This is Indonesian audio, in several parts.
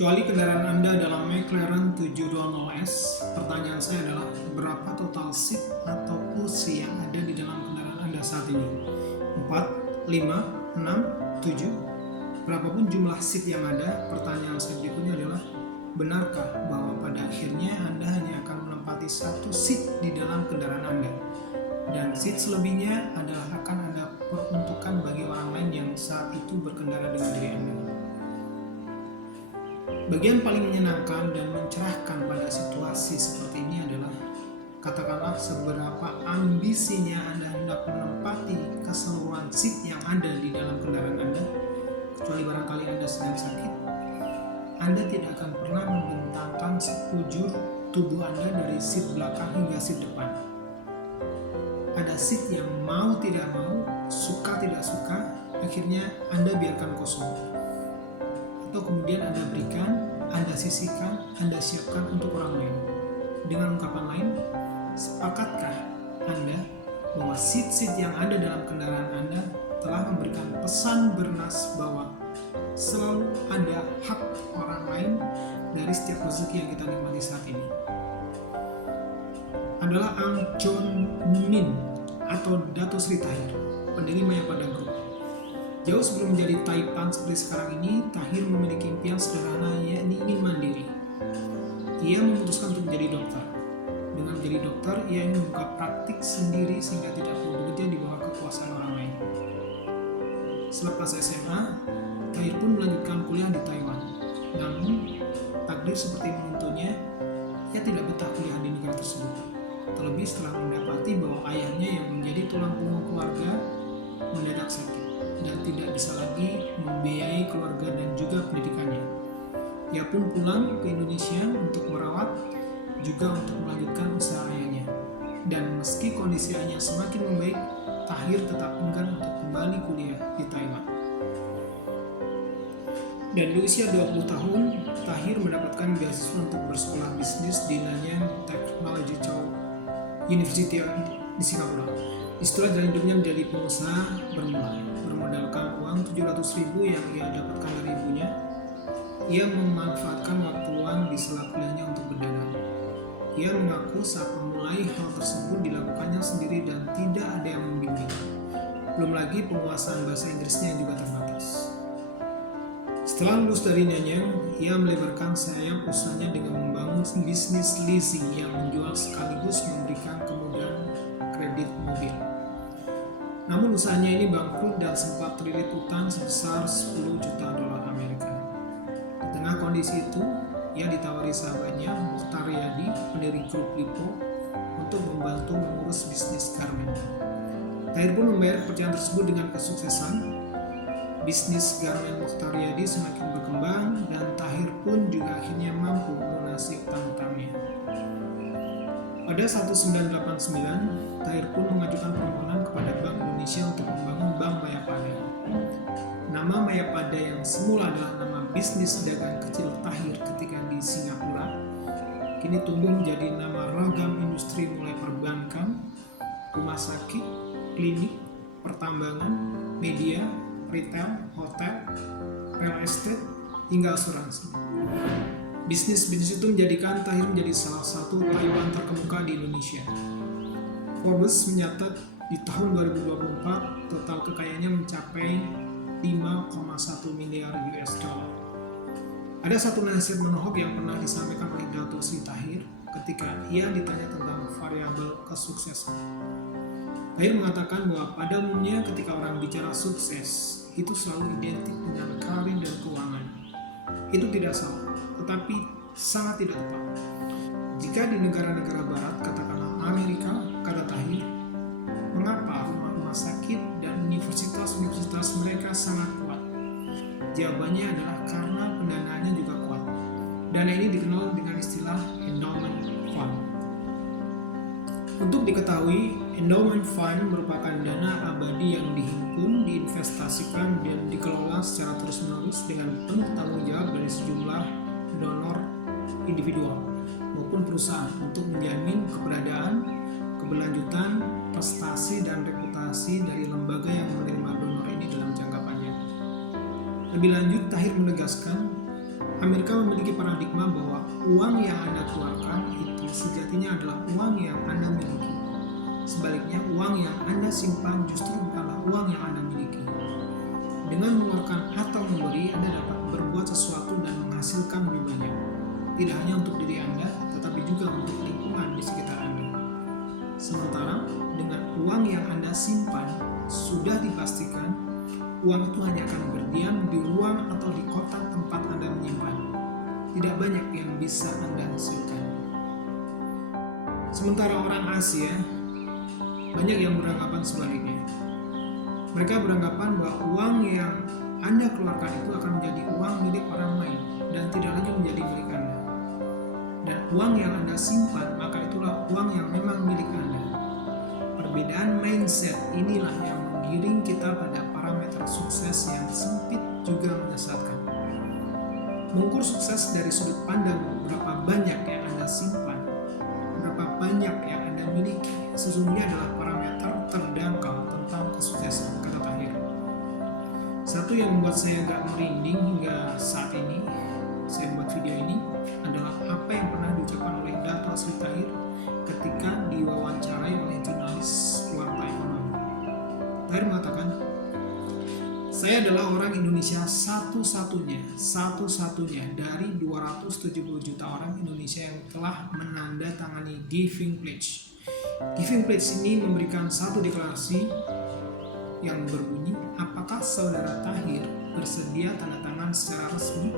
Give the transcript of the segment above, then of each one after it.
Kecuali kendaraan Anda adalah McLaren 720S, pertanyaan saya adalah berapa total seat atau kursi yang ada di dalam kendaraan Anda saat ini? 4, 5, 6, 7. Berapapun jumlah seat yang ada, pertanyaan saya berikutnya adalah benarkah bahwa pada akhirnya Anda hanya akan menempati satu seat di dalam kendaraan Anda? Dan seat selebihnya adalah akan Anda peruntukkan bagi orang lain yang saat itu berkendara dengan diri Anda. Bagian paling menyenangkan dan mencerahkan pada situasi seperti ini adalah katakanlah seberapa ambisinya Anda hendak menempati keseluruhan seat yang ada di dalam kendaraan Anda, kecuali barangkali Anda sedang sakit, Anda tidak akan pernah membentangkan sekujur tubuh Anda dari seat belakang hingga seat depan. Ada seat yang mau tidak mau, suka tidak suka, akhirnya Anda biarkan kosong. Atau kemudian Anda berikan, Anda sisihkan, Anda siapkan untuk orang lain. Dengan ungkapan lain, sepakatkah Anda bahwa seat-seat yang ada dalam kendaraan Anda telah memberikan pesan bernas bahwa selalu ada hak orang lain dari setiap rezeki yang kita nikmati saat ini? Adalah Ang Chon Min atau Dato Sri Tahir, pendiri Mayapada Group. Jauh sebelum menjadi Taipan seperti sekarang ini, Tahir memiliki impian sederhana, yakni ingin mandiri. Ia memutuskan untuk menjadi dokter. Dengan menjadi dokter, ia ingin membuka praktik sendiri sehingga tidak perlu bekerja di bawah kekuasaan orang lain. Selepas SMA, Tahir pun melanjutkan kuliah di Taiwan. Namun, takdir seperti menuntunnya, ia tidak betah kuliah di negara tersebut. Terlebih setelah mendapati bahwa ayahnya yang menjadi tulang punggung keluarga mendadak sakit dan tidak bisa lagi membiayai keluarga dan juga pendidikannya. Ia pun pulang ke Indonesia untuk merawat, juga untuk melanjutkan usaha ayahnya. Dan meski kondisi ayahnya semakin membaik, Tahir tetap enggan untuk kembali kuliah di Taiwan. Dan di usia 20 tahun, Tahir mendapatkan beasiswa untuk bersekolah bisnis di Nanyang Technology University di Singapura. Disitulah jalan hidupnya menjadi pengusaha bermula. Bermodalkan uang 700.000 yang ia dapatkan dari ibunya, ia memanfaatkan waktu luang di sela kuliahnya untuk berdagang. Ia mengaku saat memulai hal tersebut dilakukannya sendiri dan tidak ada yang membimbing. Belum lagi penguasaan bahasa Inggrisnya yang juga terbatas. Setelah lulus dari Nanyang, ia melebarkan sayap usahanya dengan membangun bisnis leasing yang menjual sekaligus memberikan kemudahan kredit mobil. Namun usahanya ini bangkrut dan sempat terlilit utang sebesar 10 juta dolar Amerika. Di tengah kondisi itu, ia ditawari sahabatnya Mukhtar Riyadi, pendiri grup Lipo, untuk membantu mengurus bisnis garmen. Tahir pun membayar kepercayaan tersebut dengan kesuksesan. Bisnis garmen Mukhtar Riyadi semakin berkembang dan Tahir pun juga akhirnya mampu melunasi utang-utangnya. Pada 1989, Tahir pun mengajukan permohonan kepada Bank Indonesia untuk membangun Bank Mayapada. Nama Mayapada yang semula adalah nama bisnis dagang kecil Tahir ketika di Singapura, kini tumbuh menjadi nama ragam industri mulai perbankan, rumah sakit, klinik, pertambangan, media, retail, hotel, real estate, hingga asuransi. Bisnis-bisnis itu menjadikan Tahir menjadi salah satu Taiwan terkemuka di Indonesia. Forbes mencatat di tahun 2024 total kekayaannya mencapai 5,1 miliar US dollar. Ada satu nasihat menohok yang pernah disampaikan oleh Dato Sri Tahir ketika ia ditanya tentang variabel kesuksesan. Tahir mengatakan bahwa pada umumnya ketika orang bicara sukses, itu selalu identik dengan karir dan keuangan. Itu tidak salah, tetapi sangat tidak tepat. Jika di negara-negara barat, katakanlah Amerika, kata Tahir, mengapa rumah-rumah sakit dan universitas-universitas mereka sangat kuat? Jawabannya adalah karena pendanaannya juga kuat. Dana ini dikenal dengan istilah endowment fund. Untuk diketahui, endowment fund merupakan dana abadi yang dihimpun, diinvestasikan, dan dikelola secara terus-menerus dengan penuh tanggung jawab dari sejumlah donor individual maupun perusahaan untuk menjamin keberadaan, keberlanjutan, prestasi, dan reputasi dari lembaga yang menerima donor ini dalam jangka panjang. Lebih lanjut, Tahir menegaskan Amerika memiliki paradigma bahwa uang yang Anda keluarkan itu sejatinya adalah uang yang Anda miliki. Sebaliknya, uang yang Anda simpan justru bukanlah uang yang Anda miliki. Dengan mengeluarkan atau memberi, Anda dapat berbuat sesuatu dan menghasilkan lebih banyak. Tidak hanya untuk diri Anda, tetapi juga untuk lingkungan di sekitar Anda. Sementara, dengan uang yang Anda simpan, sudah dipastikan uang itu hanya akan berdiam di ruang atau di kotak tempat Anda menyimpan. Tidak banyak yang bisa Anda hasilkan. Sementara orang Asia, banyak yang beranggapan sebaliknya. Mereka beranggapan bahwa uang yang Anda keluarkan itu akan menjadi uang milik orang lain dan tidak lagi menjadi milik Anda. Dan uang yang Anda simpan, maka itulah uang yang memang milik Anda. Perbedaan mindset inilah yang menggiring kita pada parameter sukses yang sempit juga menyesatkan. Mengukur sukses dari sudut pandang berapa banyak yang Anda simpan, berapa banyak yang Anda miliki, sesungguhnya adalah parameter terdangkal tentang kesuksesan, kata Tahir. Satu yang membuat saya agak merinding hingga saat ini, saya buat video ini, adalah apa yang pernah diucapkan oleh Dato' Sri Tahir ketika diwawancarai oleh jurnalis Warta Ekonomi. Tahir mengatakan, "Saya adalah orang Indonesia satu-satunya dari 270 juta orang Indonesia yang telah menandatangani Giving Pledge." Giving Pledge ini memberikan satu deklarasi yang berbunyi, apakah saudara Tahir bersedia tanda tangan secara resmi,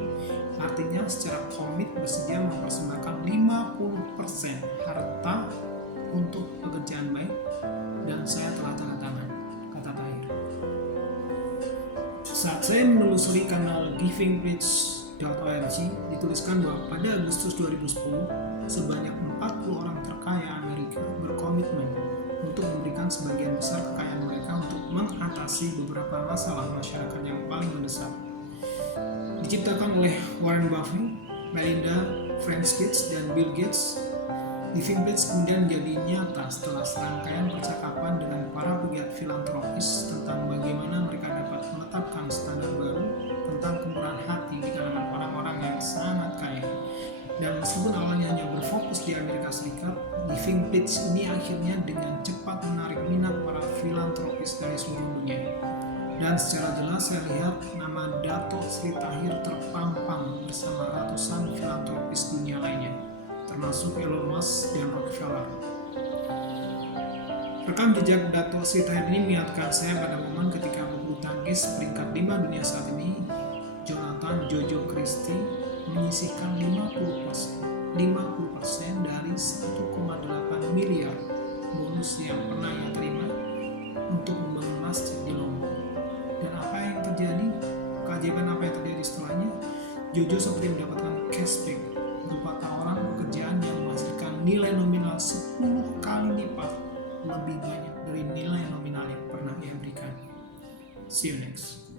artinya secara komit bersedia mempersembahkan 50% harta untuk pekerjaan baik, dan saya telah tanda tangan, kata Tahir. Saat saya menelusuri kanal givingpledge.org, dituliskan bahwa pada Agustus 2010, sebanyak 40 orang terkaya Amerika berkomitmen untuk memberikan sebagian besar kekayaan mereka untuk mengatasi beberapa masalah masyarakat yang paling mendesak. Diciptakan oleh Warren Buffett, Melinda, Frank Gates, dan Bill Gates, Giving Pledge kemudian menjadi nyata setelah serangkaian percakapan dengan para pegiat filantropis tentang bagaimana mereka dapat menetapkan standar baru tentang kemurahan hati di kalangan orang-orang yang sangat kaya. Dan meskipun awalnya hanya berfokus di Amerika Serikat, Giving Pledge ini akhirnya dengan cepat menarik minat para filantropis dari seluruh dunia. Dan secara jelas saya lihat nama Dato' Sri Tahir terpampang bersama ratusan filantropis dunia lainnya, termasuk Elon Musk dan Rockefeller. Rekam jejak Dato' Sri Tahir ini mengingatkan saya pada momen ketika pebulu tangkis peringkat 5 dunia saat ini, Jonathan Jojo Christie, menyisihkan 50% dari 1,8 miliar bonus yang pernah ia terima untuk membangun masjid di Lombok. Dan apa yang terjadi? Keajaiban apa yang terjadi setelahnya? Jojo seperti mendapatkan cashback berupa tawaran pekerjaan yang menghasilkan nilai nominal 10 kali lipat lebih banyak dari nilai nominal yang pernah ia berikan. See you next.